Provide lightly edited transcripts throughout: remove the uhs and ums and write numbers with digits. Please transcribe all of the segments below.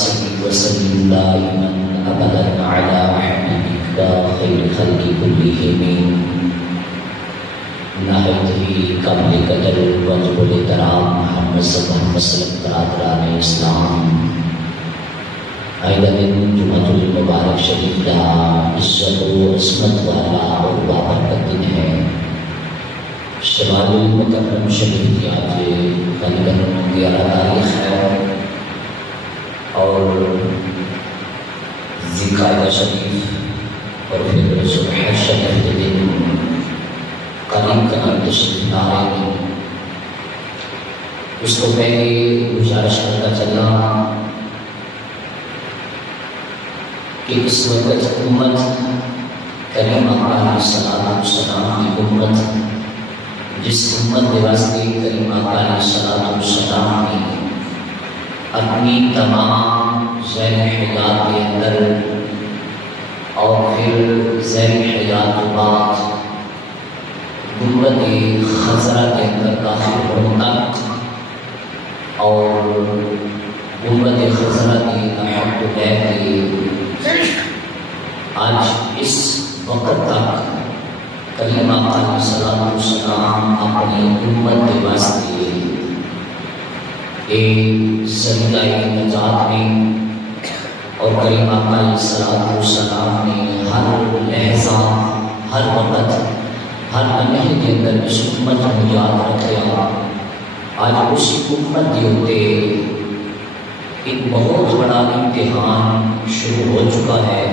صل وسلم دائما ابدا على حبيبك خير خلق كلهم نہایت قابل قدر واجب الاحترام محمد صلی اللہ علیہ وسلم برادران اسلام آئندہ دن جمعۃ المبارک شریف کا عزت و عصمت والا اور بابرکت دن ہے۔ شمال المکرم شریف کی آج غالباً 11 تاریخ ہے اور ذی القعدہ شریف اور پھر صبح شریف کے دن قریب قریب تشریف لا رہے ہیں۔ اس کو پہلے گزارش کرتا چلا کہ اس وقت امت کریمہ علیہ السلام کی امت، جس امت کے واسطے کریمہ علیہ السلام نے اپنی تمام ذیل حیات کے اندر اور پھر ذیل حیات کے بعد گنبد خضرا کے اندر داخل ہونا اور گنبد خضرا کی نحب بیت آج اس وقت تک کریمہ علیہ السلام اپنی امت کے واسطے ایک ذریعہ نجات میں اور کریمہ علیہ السلام نے ہر لحظہ ہر وقت ہر لمحے کے اندر اس امت کو یاد رکھا۔ آج اسی امت کے ہوتے ایک بہت بڑا امتحان شروع ہو چکا ہے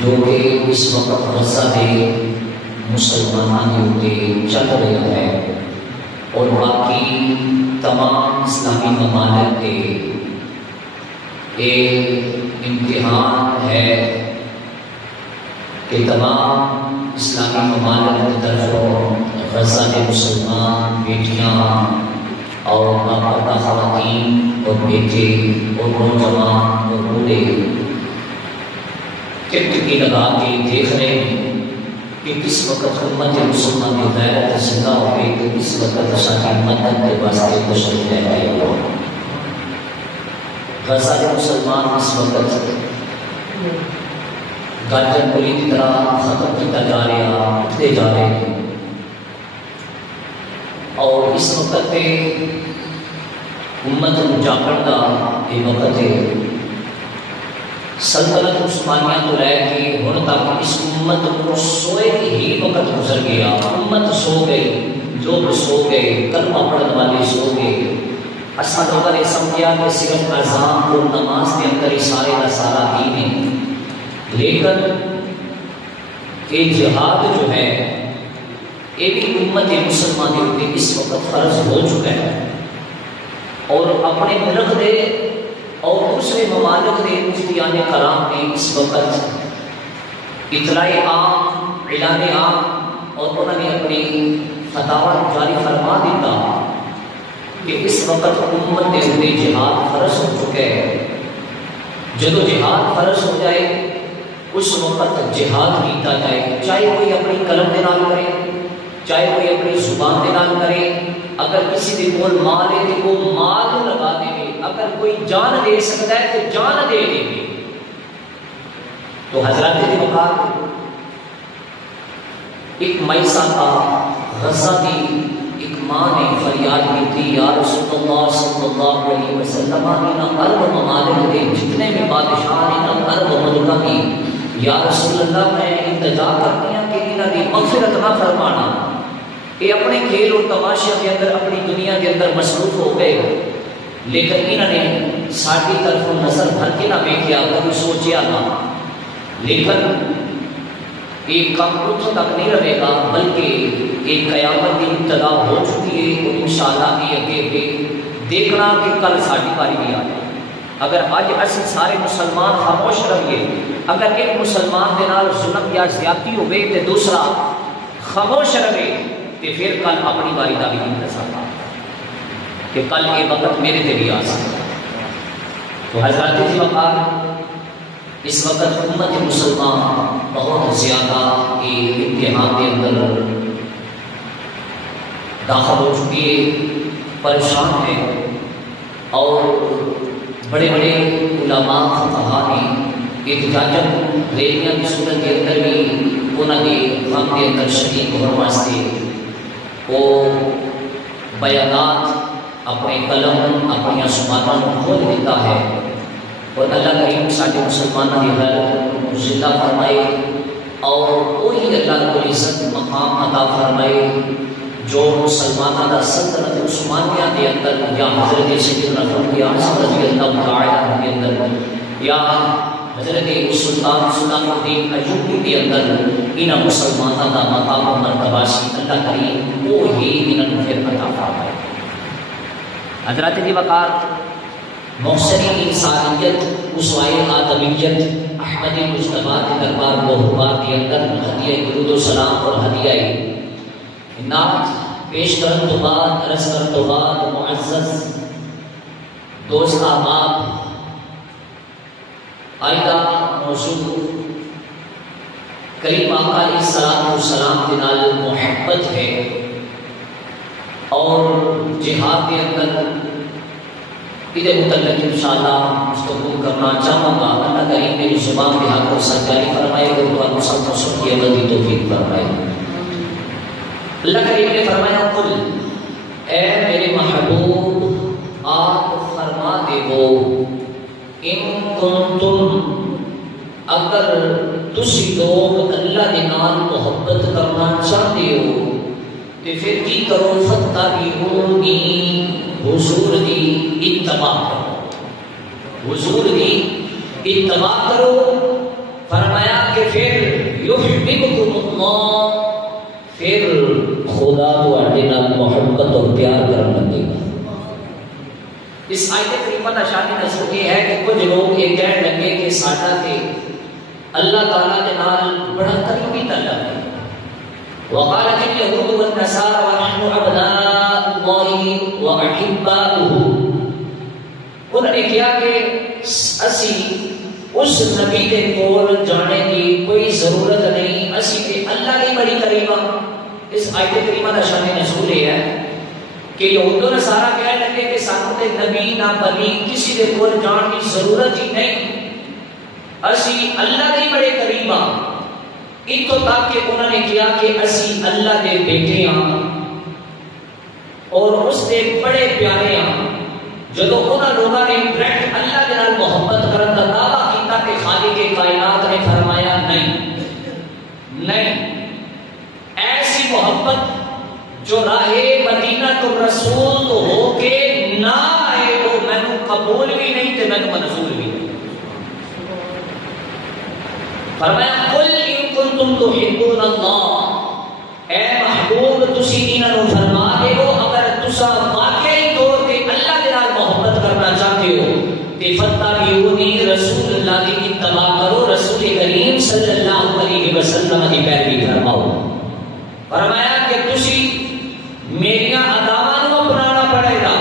جو کہ اس وقت غزہ کے مسلمانوں کے ہوتے چل رہا ہے اور باقی تمام اسلامی ممالک کے ایک امتحان ہے کہ تمام اسلامی ممالک کی طرف غزہ کے مسلمان بیٹیاں اور باپردہ خواتین اور بیٹے اور نوجوان اور بوڑھے ٹکٹکی لگا کے دیکھ رہے ہیں کہ کس وقت امت مسلمان کی غیرت زندہ ہو گئی، کہ کس وقت ساری مدد کے واسطے تشریف لے آئے ہو۔ غزہ کے مسلمان اس وقت گاجر پوری کی طرح ختم کیتا جا رہا، اٹھتے جا رہے ہیں اور اس وقت پہ امت جاگن کا یہ وقت ہے۔ سلطنت عثمانیہ کو لے کے ہن تک اس امت کو سوئے ہی وقت گزر گیا۔ امت سو گئی، لوگ سو گئے، کلمہ پڑھنے والے سو گئے۔ اساں لوگوں نے سمجھا کہ صرف اذان اور نماز کے اندر ہی سارے کا سارا دین ہے، لیکن یہ جہاد جو ہے یہ بھی امت مسلمان کے اس وقت فرض ہو چکا ہے اور اپنے ملک دے اور دوسرے ممالک دے مفتیان کرام نے اس وقت اطلاع عام، اعلان عام اور انہوں نے اپنی فتاوی جاری فرما دیتا کہ اس وقت امت کے اندر جہاد فرض ہو چکا ہے۔ جب جہاد فرض ہو جائے اس وقت جہاد کیتا جائے، چاہے کوئی اپنی قلم کے نال کرے، چاہے کوئی اپنی زبان کے نال کرے، اگر کسی کے کول مال ہے تو وہ مال لگا دے، اگر کوئی جان دے سکتا ہے تو جان دے دے۔ تو حضرات کے مقام ایک میسا تھا، غزہ کی ایک ماں نے فریاد کی تھی، یا رسول اللہ صلی اللہ علیہ وسلم ان عرب ممالک کے جتنے بھی بادشاہ ہیں ان عرب ملکوں کی، یا رسول اللہ میں التجا کرتی ہوں کہ انہاں دی مغفرت نہ فرمانا، یہ اپنے کھیل اور تماشے کے اندر اپنی دنیا کے اندر مصروف ہو گئے، لیکن انہوں نے ساری طرف نظر بھر کے نہ دیکھا، کبھی سوچیا نہ، لیکن ایک کام اتوں تک نہیں رہے گا بلکہ ایک قیامت کی ابتدا ہو چکی ہے اور انشاءاللہ یہ اگے دیکھنا کہ کل ساری باری بھی آ جائے۔ اگر آج اسی سارے مسلمان خاموش رہیے، اگر ایک مسلمان کے نال ظلم یا زیادتی ہوئے تو دوسرا خاموش رہے تو پھر کل اپنی باری کا بھی انتظار کہ کل یہ وقت میرے تے بھی آ سکتا۔ تو حضرات کی وقار اس وقت امت مسلمان بہت زیادہ امتحان کے اندر داخل ہو چکی ہے، پریشان ہے اور بڑے بڑے علماء فقہاء نے احتجاجت ریلیاں کی صورت کے اندر بھی انہوں نے غم کے اندر شریک ہونے واسطے وہ بیانات اپنے قلم اپنی زبانوں کھول دیتا ہے، اور اللہ کریم سارے مسلمانوں کی غیرت زندہ فرمائے اور وہی اللہ رب العزت مقام عطا فرمائے جو مسلمانوں کا سلطنت عثمانیہ کے اندر یا حضرت سیدنا فاروق اعظم رضی اللہ تعالی عنہ کے اندر یا حضرت سلطان سلطان الدین ایوبی کے اندر انہاں مسلمانوں کا مقام و مرتبہ سی اللہ کریم وہی انہاں پھر عطا فرمائے۔ حضرات دی وقار محسن انسانیت اسوائے آدمیت احمد مجتبی کے دربار بہبار کے اندر ہدیہ درود و سلام اور ہدیہ نعت پیش کرن تو بعد عرض کرن تو بعد معزز دوست احباب، آئندہ موضوع کریم آقا علیہ السلام کے نال محبت ہے اور جہاد کے اندر ادھر متعلق انشاءاللہ گفتگو کرنا چاہوں گا۔ اللہ کریم میری زبان کے حق کو سرکاری فرمائے اور تو سب کو سب کی عمل کی توفیق فرمائے۔ اللہ کریم نے فرمایا قل اے میرے محبوب آپ فرما دے وہ ان کنتم اگر تسی لوگ اللہ کے نال محبت کرنا چاہتے ہو تو پھر کی کرو فتبعونی حضور دی اتباع کرو، حضور دی اتباع کرو۔ فرمایا کہ پھر یحببکم اللہ، پھر خدا تواڈے نال محبت اور پیار کرنے لگے گا۔ اس آیت کریمہ کا شان نزول یہ ہے کہ کچھ لوگ یہ کہنے لگے کہ ساڈا تے اللہ تعالی دے نال بڑا قریبی تعلق ہے۔ وقالت اليهود والنصارى ونحن ابناء الله واحباؤه، انہوں نے کیا کہ اسی اس نبی کے کول جانے کی کوئی ضرورت نہیں، اسی تے اللہ کی بڑی قریب۔ اس آیت کریمہ کا شان نزول یہ ہے کہ یہود و نصارہ کہنے لگے کہ سانوں تے نبی نہ بنی کسی کے کول جان کی ضرورت ہی نہیں، اسی اللہ کے بڑے قریب ہاں۔ اتو تک کہ انہوں نے کیا کہ اسی اللہ دے بیٹے ہاں اور اس دے بڑے پیارے ہاں۔ جدو انہوں لوگوں نے ڈائریکٹ اللہ کے نال محبت کرنے کا دعویٰ کیتا کہ خالق کائنات نے فرمایا نہیں، ایسی محبت جو راہ مدینہ الرسول تو ہو کے نہ آئے وہ میں نے قبول بھی نہیں تے میں نے منظور بھی نہیں۔ فرمایا قل ان کنتم تحبون اللہ، اے محبوب تسی انہاں نوں فرما دے ہو اگر تسا واقعی طور تے اللہ دے نال محبت کرنا چاہتے ہو تے فتبعونی، رسول اللہ کی اتباع کرو، رسول کریم صلی اللہ علیہ وسلم کی پیروی فرماؤ۔ فرمایا کہ تسی میریاں اداواں نوں اپنانا پڑے گا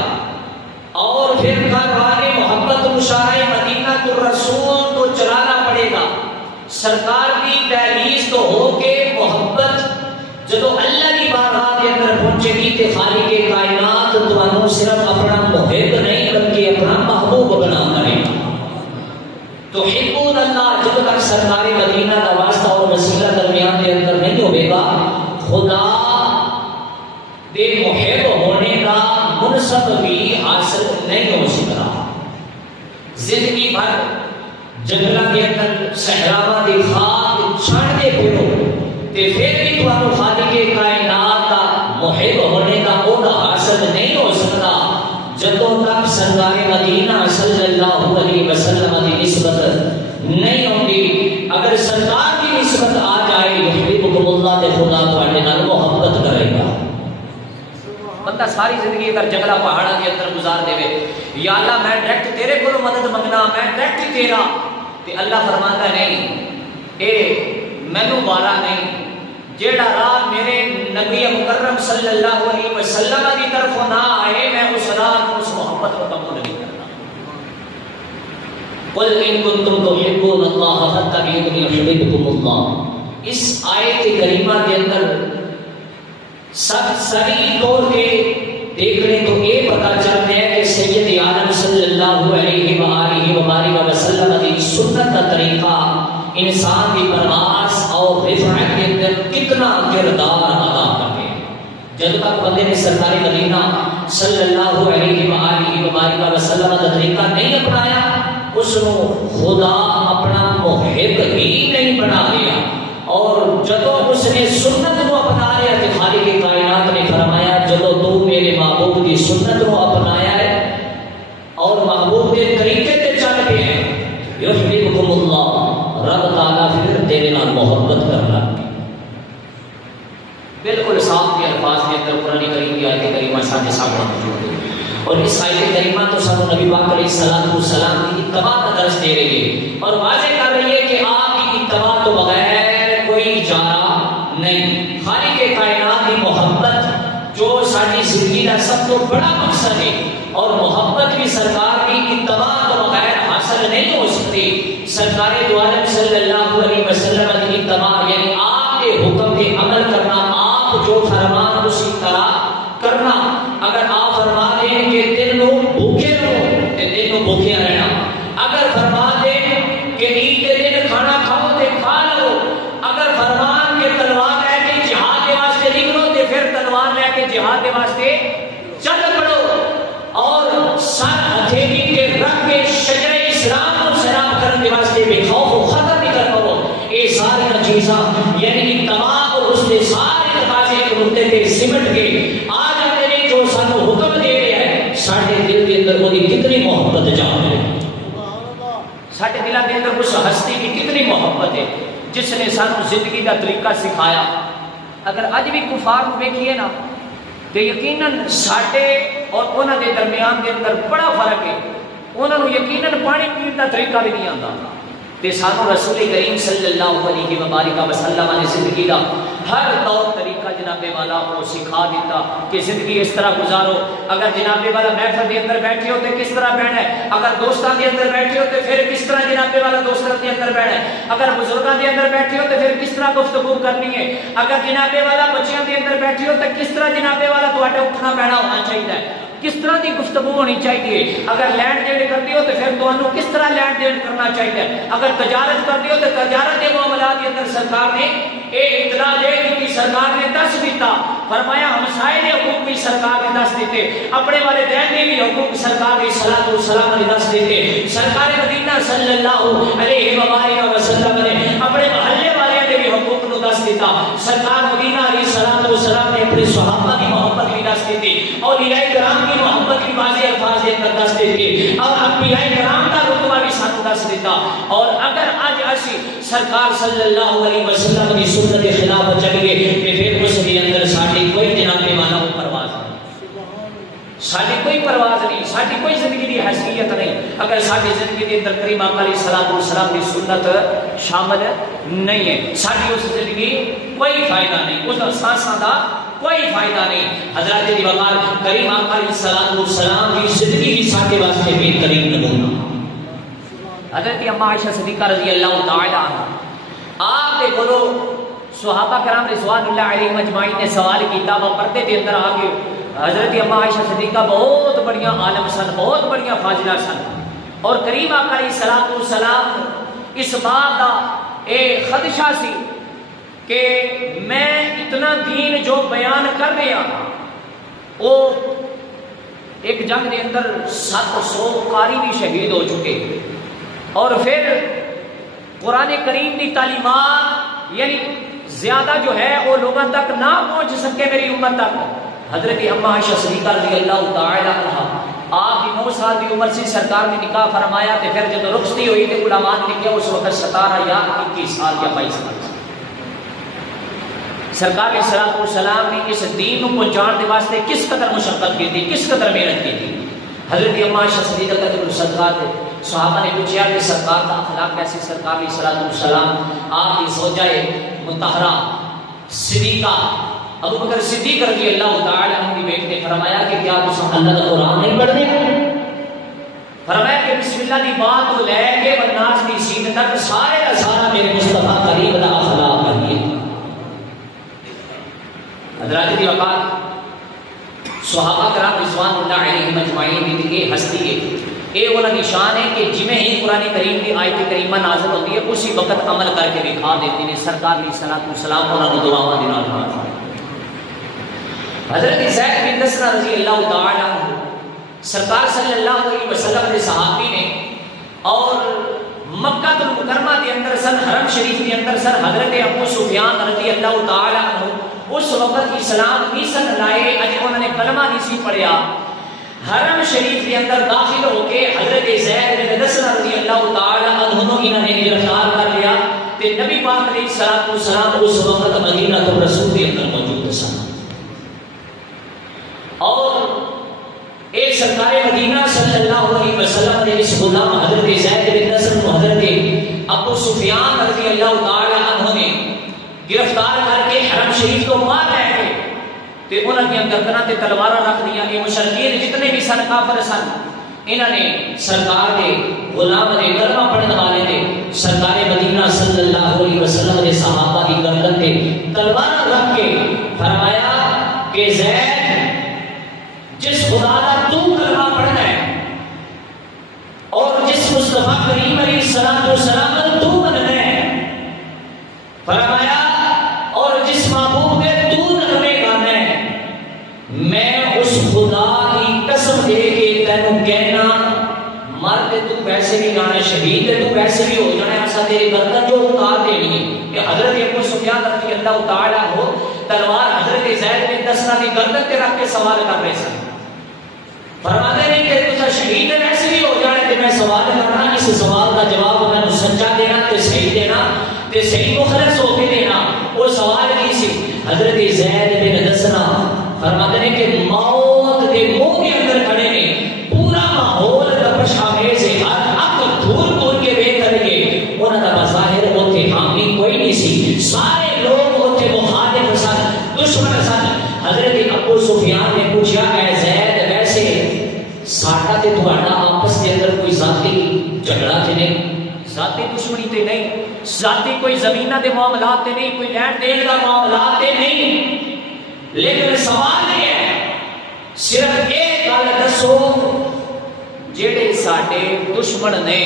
اور پھر کاروان محبت مشاعرہ مدینہ الرسول تو چلانا پڑے گا۔ سرکار کی دہلیز تو ہو کے محبت جدو اللہ کی بارگاہ کے اندر پہنچے گی تے خالق کائنات تانوں صرف اپنا محب نہیں بلکہ اپنا محبوب بنا کرے گا۔ تو حبون اللہ جب تک سرکار مدینہ کا واسطہ اور وسیلہ درمیان کے اندر نہیں ہوئے گا، خدا دے محب ہونے کا منصب بھی حاصل نہیں ہو سکتا۔ زندگی بھر جنگلہ کے اندر صحراواں دی خاک چھڑ دے پھرو تے پھر بھی تانوں خالق کائنات کا محب ہونے کا موقع حاصل نہیں ہو سکتا جدوں تک سرکار مدینہ صلی اللہ علیہ وسلم کی نسبت نہیں ہوگی۔ اگر سرکار کی نسبت آ جائے یحببکم اللہ تے خدا تواڈے نال محبت کرے گا۔ بندہ ساری زندگی اگر جنگلہ پہاڑاں کے اندر گزار دے یا اللہ میں ڈائریکٹ تیرے کو مدد منگنا، میں ڈائریکٹ تیرا، تے اللہ فرماتا نہیں اے مینوں والا نہیں، جیڑا راہ میرے نبی مکرم صلی اللہ علیہ وسلم کی طرف نہ آئے میں اس راہ کو اس محبت کو قبول نہیں کرتا۔ قل ان کنتم تحبون اللہ فاتبعونی یحببکم اللہ۔ اس آیت کریمہ کے اندر سب سری طور کے دیکھنے تو یہ پتہ چلتا ہے کہ سید عالم صلی اللہ علیہ وآلہ انسان کی پرواز اور رفعت کے اندر کتنا کردار ادا کرتے ہیں. جب تک بندے نے سرکار مدینہ صلی اللہ علیہ وآلہ وسلم کا طریقہ نہیں اپنایا اس کو خدا اپنا محب ہی نہیں بنا لیا. اور جب اس نے سنت کو اپنا لیا تو خالق کائنات نے فرمایا جب تو میرے محبوب کی سنت کو اپنایا ہے اور محبوب کے طریقے سے چل پے ہیں یحببکم اللہ رب تعالیٰ پھر تیرے نال محبت کرنا. بالکل صاف کے الفاظ کے اندر قرآن کریم کی آیت کریمہ ساتھ سامنے موجود ہے. اور اس آیت کریمہ تو سب نبی پاک علیہ السلام کی اتباع کا درس دے رہی ہے اور واضح کر رہی ہے کہ آپ کی اتباع تو بغیر کوئی چارہ نہیں. خالق کائنات کی محبت جو ساری زندگی کا سب تو بڑا مقصد ہے اور محبت بھی سرکار کی اتباع تو بغیر حاصل نہیں ہو سکتی. سرکار دو عالم صلی اللہ علیہ وسلم کی اتباع یعنی آپ کے حکم کے عمل کرنا, آپ جو فرمان اسی طرح کرنا. اگر آپ فرما دیں کہ دن لوگ بھوکے رہو تو دن لوگ بھوکے رہنا. اگر فرما دیں کہ عید کے دن کھانا کھاؤ تو کھا لو. اگر فرمان کے تلوار لے کے جہاد کے واسطے نکلو تو پھر تلوار لے کے جہاد کے واسطے چل پڑو. اور سر ہتھیلی کے رکھ کے شجر اسلام کو سلام کرنے کے واسطے بے خوف و خطر نکل پڑو. یہ ساری چیزاں یعنی اتباع اور اس کے سارے تقاضے کے مدے پہ سمٹ کے آج اپنے جو سانو حکم دے رہا ہے سارے دل کے اندر وہ کتنی محبت جان ہے. سارے دل کے اندر اس ہستی کی کتنی محبت ہے جس نے سانو زندگی کا طریقہ سکھایا. اگر اج بھی کفار کو دیکھیے نا تو یقیناً ساڈے اور انہوں کے درمیان کے اندر بڑا فرق ہے. انہوں نے یقیناً پانی پینے کا طریقہ بھی نہیں آتا تے سانو رسول کریم صلی اللہ علیہ وسلم نے زندگی کا ہر طور طریقہ جناب والا کو سکھا دیتا کہ زندگی اس طرح گزارو. اگر جناب والا محفل کے اندر بیٹھے ہو تو کس طرح بیٹھنا ہے, اگر دوستان کے اندر بیٹھے ہو تو پھر کس طرح جناب والا دوستان کے اندر بیٹھنا ہے, اگر بزرگان کے اندر بیٹھے ہو تو پھر کس طرح گفتگو کرنی ہے, اگر جناب والا بچیاں کے اندر بیٹھے ہو تو کس طرح جناب والا تواڈا اٹھنا بیٹھنا ہونا چاہیے, کس طرح کی گفتگو ہونی چاہیے. اگر لین دین کرتے ہو تو پھر تمہیں کس طرح لین دین کرنا چاہیے. اگر تجارت کرتے ہو تو تجارت کے معاملات کے اندر سرکار نے ایک اطلاع دے دی, سرکار نے دس دیتا. فرمایا ہمسائے کے حقوق بھی سرکار نے دس دیتے, اپنے والدین کے بھی حقوق سرکار نے صلاۃ والسلام نے دس دیتے. سرکار مدینہ صلی اللہ علیہ وآلہ وسلم نے اپنے محلے والے کے بھی حقوق کو دس دیتا. سرکار مدینہ علیہ الصلوۃ والسلام نے اپنے صحابہ کی محبت بھی دس دیتی, اولیاء کرام کی محبت کی واضح الفاظ دے کر دس دیتی, اور انبیاء کرام کا رتبہ بھی سانو دس دیتا. اور اگر آج اسی سرکار صلی اللہ علیہ وسلم کی سنت کے خلاف چلیے کہ پھر اس کے اندر ساری کوئی جناب والا پرواز نہیں, ساری کوئی پرواز نہیں, ساری کوئی زندگی کی حیثیت نہیں. اگر ساری زندگی کے اندر کریم آقا علیہ الصلوۃ والسلام کی سنت شامل نہیں ہے, ساری اس زندگی کوئی فائدہ نہیں, اس سانساں کا کوئی فائدہ نہیں. حضرت دی وقار کریم آقا علیہ الصلوۃ والسلام کی زندگی ہی سارے واسطے بہترین نمونہ. حضرت اما عائشہ صدیقہ رضی اللہ تعالی عنہ آپ دے کولو صحابہ کرام رضوان اللہ علیہم اجمعین نے سوال کیتا, وہ پردے کے اندر آ کے حضرت اما عائشہ صدیقہ بہت بڑیاں عالم سن, بہت بڑیاں فاضلہ سن, اور کریم آقا علیہ الصلوۃ والسلام اس بات کا ایک خدشہ سی کہ میں اتنا دین جو بیان کر رہا وہ ایک جنگ کے اندر 700 قاری بھی شہید ہو چکے, اور پھر قرآن کریم کی تعلیمات یعنی زیادہ جو ہے وہ لوگوں تک نہ پہنچ سکے میری امت تک. حضرت اما عائشہ صدیقہ رضی اللہ تعالی عنہ آپ کی 9 سال کی عمر سے سرکار نے نکاح فرمایا, تو پھر جب رخصتی ہوئی تو علماء نے کیا اس وقت 17 یا 21 سال یا 22 سال. سرکار علیہ الصلوۃ والسلام نے اس دین کو پہنچانے کے واسطے کس قدر مشقت کی تھی, کس قدر محنت کی تھی. حضرت اما عائشہ صدیقہ رضی اللہ عنہ صحابہ نے پوچھا کہ سرکار کا اخلاق کیسے. سرکار علیہ الصلوۃ والسلام آپ کی زوجہ مطہرہ صدیقہ ابو بکر صدیق رضی اللہ تعالی عنہ کی بیٹی نے فرمایا کہ کیا تم اللہ کا قرآن نہیں پڑھتے؟ فرمایا کہ بسم اللہ کی بات کو لے کے والناس کی سین تک سارے کا سارا میرے مصطفیٰ کریم کا اخلاق پڑھیے. حضرات کی وقات صحابہ کرام رضوان اللہ علیہم اجمعین کی ہستی ہے, یہ انہوں کی شان ہے کہ جویں ہی قرآن کریم کی آیت کریمہ نازل ہوتی ہے اسی وقت عمل کر کے دکھا دیتے ہیں. سرکار علیہ الصلوۃ والسلام انہوں نے دعاواں دے نال نال. حضرت زید بن دسنہ رضی اللہ تعالی عنہ سرکار صلی اللہ علیہ وسلم کے صحابی نے اور مکہ المکرمہ کے اندر سن حرم شریف کے اندر سن حضرت ابو سفیان رضی اللہ تعالی عنہ اس وقت اسلام نہیں سن لائے اج انہوں نے کلمہ نہیں سی پڑھیا. حرم شریف کے اندر داخل ہو کے حضرت زید بن دسنہ رضی اللہ تعالی عنہ انہوں نے گرفتار کر لیا تے نبی پاک علیہ الصلوۃ والسلام اس وقت مدینہ رسول کے اندر موجود سن. اور ایک سرکار مدینہ صلی اللہ علیہ وسلم نے اس غلام حضرت زید بن دسنہ کو حضرت ابو سفیان رضی اللہ تعالی عنہ نے گرفتار کر کے حرم شریف کو باہر لے گئے تے انہاں دی گردناں تے تلواراں رکھ دیاں. یہ مشرکین جتنے بھی سن کافر سن انہاں نے سرکار کے غلام نے کلمہ پڑھنے والے نے سرکار مدینہ صلی اللہ علیہ وسلم کے صحابہ کی گردن تے تلواراں رکھ کے فرمایا کہ زید جس خدا کا تو کلمہ پڑھنا ہے اور جس مصطفیٰ کریم علیہ الصلوۃ والسلام کا تو مننا ہے فرمایا اور جس معبود کے تو نغمے گانا ہے میں اس خدا کی قسم دے کے تینوں کہنا مر تے تو ویسے بھی جانا شہید تے تو ویسے بھی ہو جانا ایسا تیری گردن جو اتار دینی ہے. کہ حضرت ابو سفیان رضی اللہ تعالی عنہ تلوار حضرت زید بن دسنہ کی گردن تے رکھ کے سوال کر رہے سن. فرماتے ہیں کہ تو شہید ویسے بھی ہو جانے تے میں سوال کرنا اس سوال کا جواب انہوں نے سچا دینا تے صحیح دینا تے صحیح مخلص ہو کے دینا. وہ سوال کی سی حضرت زید بن دسنہ فرماتے ہیں کہ موت کے منہ کے اندر کھڑے نے پورا ماحول تپش آمیز ہے ہر اک دھول دھول کے ویکھ کر کے انہاں دا بظاہر اوتھے حامی کوئی نہیں سی. سارے لوگ اوتھے مخالف سن دشمن سن. حضرت ابو سفیان نے پوچھا اے زید ویسے ساڈا تے تہاڈا آپس دے اندر کوئی ذاتی جھگڑا تے نہیں ذاتی دشمنی تے نہیں ذاتی کوئی زمیناں دے معاملات تے نہیں کوئی لین دین دا معاملات تے نہیں لیکن سوال یہ ہے صرف ایک گل دسو جڑے ساڈے دشمن نے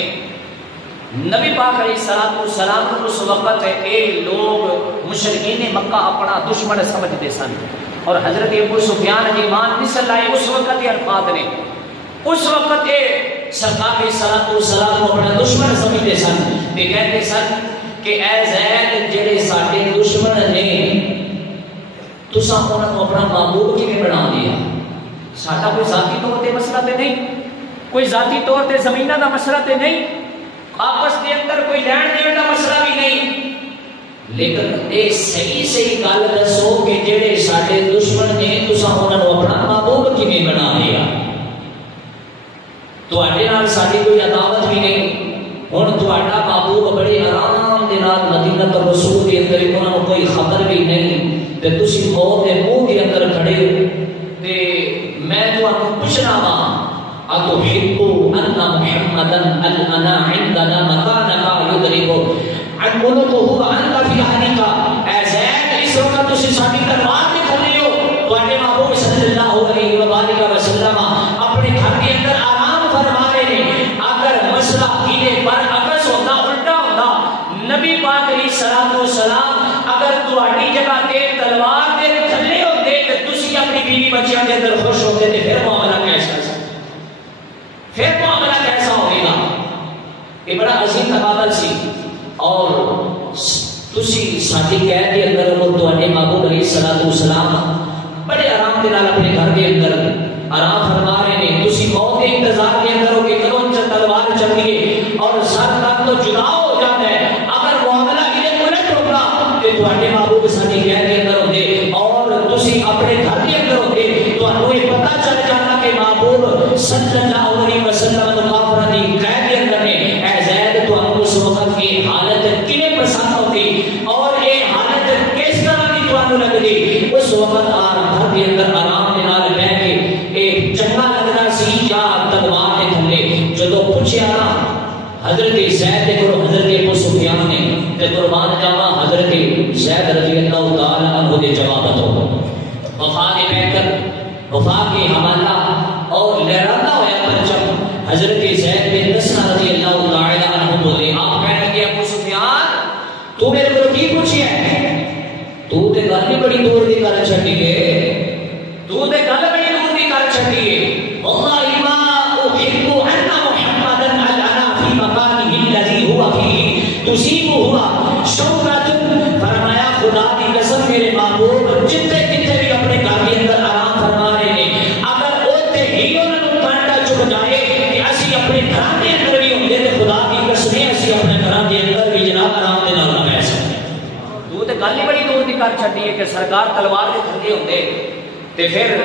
نبی پاک علیہ الصلوۃ والسلام اس وقت اے لوگ مشرکین مکہ اپنا دشمن سمجھتے سن اور حضرت ابو سفیان نے ایمان نہیں لائے اس وقت یہ الفاظ نے اس وقت یہ سرکار علیہ الصلوۃ والسلام کو اپنا دشمن سمجھتے سن تے کہتے سن کہ اے زید جڑے ساڈے دشمن نے تساں انہاں کو اپنا معبود کیویں بنا دیا. ساڈا کوئی ذاتی طور تے مسئلہ تے نہیں کوئی ذاتی طور تے زمیناں دا مسئلہ تے نہیں آپس دے اندر کوئی لین دین دا مسئلہ بھی نہیں لیکن اے صحیح گل دسو کہ جڑے ساڈے دشمن نے تساں انہاں کو اپنا معبود کیویں بنا دیا. تواڈے نال ساڈی کوئی عداوت بھی نہیں ہن تواڈا معبود بڑے آرام دے نال مدینہ رسول دے اندر انہاں کو کوئی خبر بھی نہیں تے تسی موت دے منہ دے اندر کھڑے تے میں تانوں پوچھنا وا اتحب ان محمدا الانا عندنا مكانك يضرب عن قلوبه انت في اهلك. اے زید اس وقت تسی ساڈی تلوار تے کھڑے ہو تواڈے محبوب صلی اللہ علیہ والہ وسلم اپنے گھر دے اندر آرام فرما رہے ہیں. اگر مسئلہ کینے برعکس ہوتا الٹا ہوتا نبی پاک علیہ الصلوۃ والسلام اگر تواڈی جگہ تے تلوار دے تھلے ہوندے تے تسی اپنی بیوی بچیاں دے اندر خوش ہوندے تے پھر معاملہ کیسا سی پھر معاملہ کیسا ہوئے گا. یہ بڑا عظیم تبادل سی اور تسی ساڈی قید دے اندر وہ تواڈے محبوب علیہ الصلوۃ والسلام بڑے آرام دے نال اپنے گھر دے اندر آرام فرما رہے ہیں. تسی موت کے انتظار کے اندر ہو کہ کدوں تلوار چلتی ہے اور سر تک تو جدا ہو جاتا ہے. اگر معاملہ یہ الٹ ہوگا کہ تواڈے محبوب ساڈی قید دے اندر ہوندے اور تسی اپنے گھر دے اندر ہوندے تانوں یہ پتہ چل جانا کہ محبوب صلی اللہ علیہ وسلم کافراں دی قید دے اندر نے. اے زید تانوں اس وقت کی حالت کیویں پسند ہوتی اور یہ حالت کس طرح کی تانوں لگدی. اس وقت گھر دے اندر آرام دے نال بیٹھ کے ایک چنگا لگدا سی یا تلوار دے تھلے جدوں پوچھیا نا حضرت زید دے کولوں حضرت ابو سفیان نے تے قربان جاواں حضرت زید رضی اللہ تعالی عنہ دے جواب تو وفا دے بیٹھ کر وفا کے حوالہ اور لہراتا ہوا پرچم حضرت زید بن دسنا رضی اللہ تعالی عنہ بولے آپ کہنے لگے ابو سفیان تو میرے کو کی پوچھی ہے تو تے گل نہیں بڑی دور دی گل چھڈی ہے تو تے گل بڑی دور دی گل چھڈی ہے واللہ ما احب ان محمدا الانا فی مقامه الذي هو فيه تصيبه شوکۃ فرمایا خدا کی قسم میرے محبوب جتنے کتنے بھی اپنے گھر کے اندر آرام فرما رہے ہیں اگر اوتے ہی انہاں نوں کانٹا چپ جائے کہ اسی اپنے گھر کے اندر بھی ہوندے تے خدا کی قسم اسی اپنے گھر کے اندر بھی جناب آرام دے نال بیٹھ سکتے تو تے گل ہی بڑی دور دی کر چھڈی ہے کہ سرکار تلوار دے تھلے ہوندے تے پھر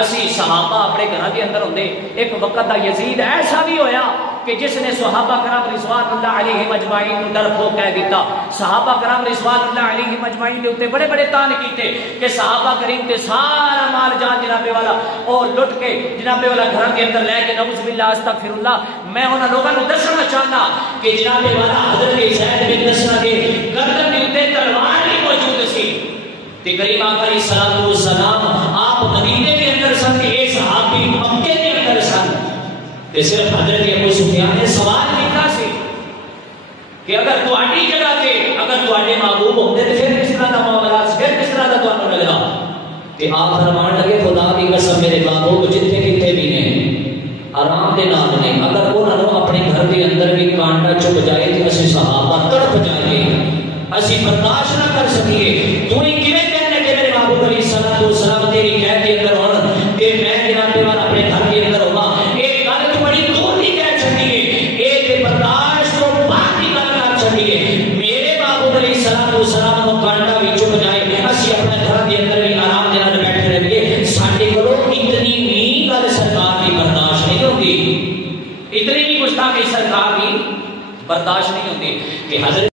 اسی صحابہ اپنے گھر کے اندر ہوندے ایک وقت دا یزید ایسا بھی ہویا کہ جس نے صحابہ کرام رضوان اللہ علیہ مجمعین ڈرپوک کہہ دیتا صحابہ کرام رضوان اللہ علیہ مجمعین دے اوتے بڑے بڑے تان کیتے کہ صحابہ کریم تے سارا مال جان جناب والا اور لٹ کے جناب والا گھر کے اندر لے کے نعوذ باللہ استغفر اللہ میں انہاں لوگاں نوں دسنا چاہنا کہ جناب والا حضرت زید بن دسنا دے گردن دے اوتے تلوار بھی موجود سی تے کریم آقا علیہ الصلوۃ والسلام آپ مدینے کے اندر سن کہ اے صحابی مکے کے اندر سن تے صرف حضرت ابو سفیان نے سوال کیتا سی کہ اگر تہاڈی جگہ تے اگر تہاڈے محبوب ہوندے تے پھر کس طرح دا معاملہ پھر کس طرح دا تانوں لگدا تے آپ فرمان لگے خدا دی قسم میرے محبوب جتھے کتے بھی نے آرام دے نال نے اگر انہاں نوں اپنے گھر دے اندر بھی کانٹا چپ جائے تے اسی صحابہ تڑپ جائے اسی برداشت نہ کر سکیے تو ہی کیویں کہنے کہ میرے محبوب علیہ الصلوۃ والسلام تیری قید کے اندر ہون تے میں جناب والا اپنے گھر کے اندر ہوا ایک گل تو بڑی دور دی کہہ چھڈی ہے اے تے برداشت تو باہر دی گل کر چھڈی ہے میرے محبوب علیہ الصلوۃ والسلام نوں کانٹا بھی چپ جائے اسی اپنے گھر کے اندر بھی آرام دے نال بیٹھے رہیے ساڈے کولوں اتنی بھی گل سرکار دی برداشت نہیں ہوندی اتنی بھی گستاخی سرکار دی برداشت نہیں ہوندی کہ حضرت